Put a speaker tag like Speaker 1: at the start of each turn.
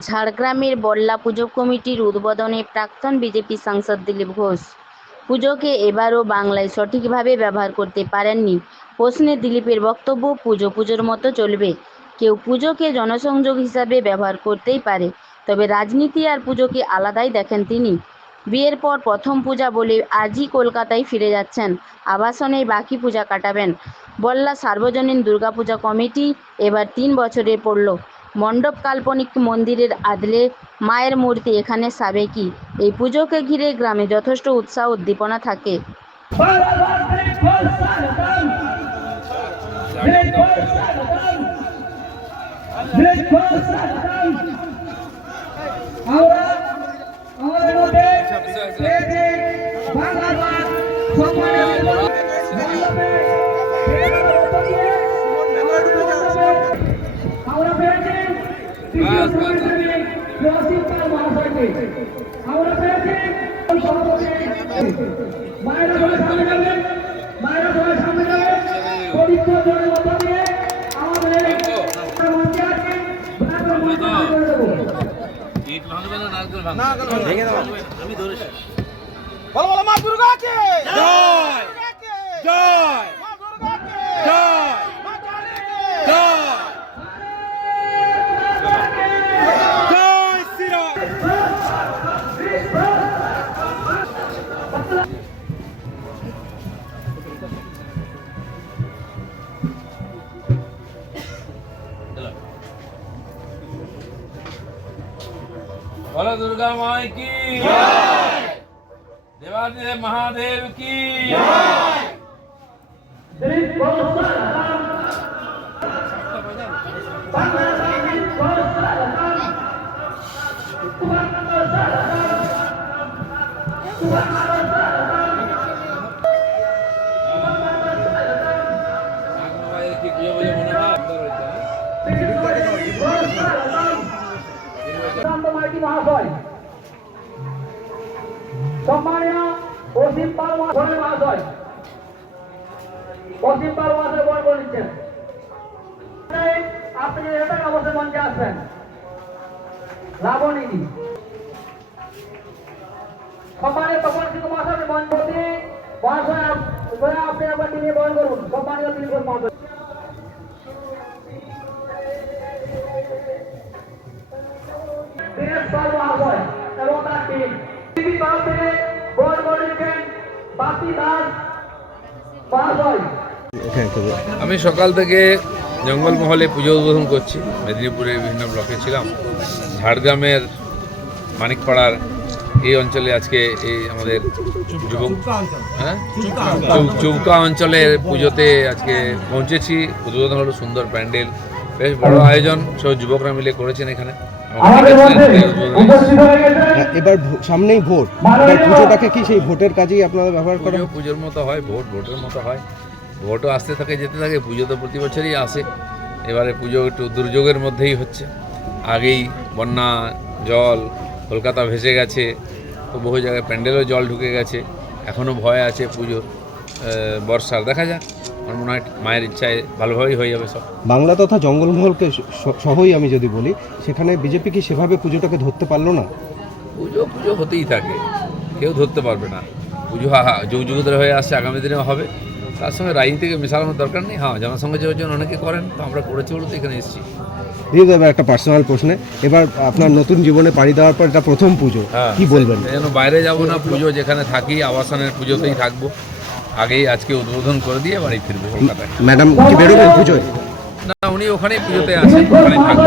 Speaker 1: ঝাড়গ্রামের বল্লা পুজো কমিটির উদ্বোধনে প্রাক্তন বিজেপি সাংসদ দিলীপ ঘোষ। পুজোকে এবারও বাংলায় সঠিকভাবে ব্যবহার করতে পারেননি। প্রশ্নে দিলীপের বক্তব্য, পুজো পুজোর মতো চলবে। কেউ পুজোকে জনসংযোগ হিসাবে ব্যবহার করতেই পারে, তবে রাজনীতি আর পুজোকে আলাদাই দেখেন তিনি। বিয়ের পর প্রথম পূজা বলে আজই কলকাতায় ফিরে যাচ্ছেন। আবাসনেই বাকি পূজা কাটাবেন। বল্লা সার্বজনীন দুর্গাপূজা কমিটি এবার তিন বছরে পড়ল। মণ্ডপ কাল্পনিক মন্দিরের আদলে মায়ের মূর্তি এখানে সাবেকি এই পুজোকে ঘিরে গ্রামে যথেষ্ট উৎসাহ উদ্দীপনা থাকে।
Speaker 2: বারাবার আমরা পেয়েছি সভাপতি মায়েরা সবাই সামনে যাবেন মায়েরা সবাই সামনে যাবেন পবিত্র জলের মধ্য দিয়ে আমাদের মঞ্চে আছেন ব্রাহ্মণ মঞ্চে করে দেবো
Speaker 3: বলো
Speaker 4: बोलो दुर्गा माई की। देवादेव महादेव की।
Speaker 2: শান্ত মাইতি মহাশয়? সম্মানীয় অসীম পাল মহাশয়। অসীম পাল মহাশয় বরণ করে নিচ্ছেন আপনি এটা অবশ্যই মঞ্চে আসবেন লাবণী। সম্মানীয় তপন সিংহ মহাশয় মঞ্চে মহাশয় আপ- আপনি আবার নিয়ে বরণ করুন। সম্মানীয় ঘোষ মহাশয়
Speaker 4: আমি সকাল থেকে জঙ্গলমহলে পুজো উদ্বোধন করছি। মেদিনীপুরের বিভিন্ন ব্লকে ছিলাম। ঝাড়গ্রামের মানিকপাড়ার এই অঞ্চলে আজকে এই আমাদের যুবক হ্যাঁ? চৌকা অঞ্চলের পুজোতে আজকে পৌঁছেছি। উদ্বোধন হলো সুন্দর প্যান্ডেল। বেশ বড় আয়োজন। সব যুবকরা মিলে করেছেন এখানে।
Speaker 5: এবার ভো- সামনেই ভোট। এবার পুজোটাকে কি সেই ভোটের কাজেই আপনারা ব্যবহার করেন?
Speaker 4: পুজো পুজোর মতো হয় ভোট ভোটের মতো হয়। ভোটও আসতে থাকে যেতে থাকে পুজো তো প্রতি বছরই আসে। এবারে পুজো একটু দুর্যোগের মধ্যেই হচ্ছে। আগেই বন্যা জল কলকাতা ভেসে গেছে তো বহু জায়গায় প্যান্ডেলও জল ঢুকে গেছে। এখনও ভয় আছে পুজো আহ, বর্ষার। দেখা যাক। আমার মনে হয় মায়ের ইচ্ছায় ভালোভাবেই হয়ে যাবে সব।
Speaker 5: বাংলা তথা জঙ্গলমহলকে সহই আমি যদি বলি সেখানে বিজেপি কি সেভাবে পুজোটাকে ধরতে পারল না?
Speaker 4: পুজো পুজো হতেই থাকে। কেউ ধরতে পারবে না। পুজো হা- হা- যুগ যুগ ধরে হয়ে আসছে আগামী দিনেও হবে। তার সঙ্গে রাজনীতিকে মেশানোর দরকার নেই। হ্যাঁ জনসংযোগের জন্য অনেকে করেন তো আমরা করেছি বলে তো এখানে এসেছি।
Speaker 5: দিয়ে দেবো একটা পার্সোনাল প্রশ্নে। এবার আপনার নতুন জীবনে পাড়ি দেওয়ার পর এটা প্রথম পুজো
Speaker 4: হ্যাঁ।
Speaker 5: কি বলবেন?
Speaker 4: যেন বাইরে যাব না পুজো যেখানে থাকি আবাসনের পুজোতেই থাকব। আগেই আজকে উদ্বোধন করে দিয়ে বাড়ি ফিরবো কলকাতায়।
Speaker 5: ম্যাডাম কি বেরোবেন পুজোয়?
Speaker 4: না উনি ওখানেই পুজোতে আছেন ওখানে থাকব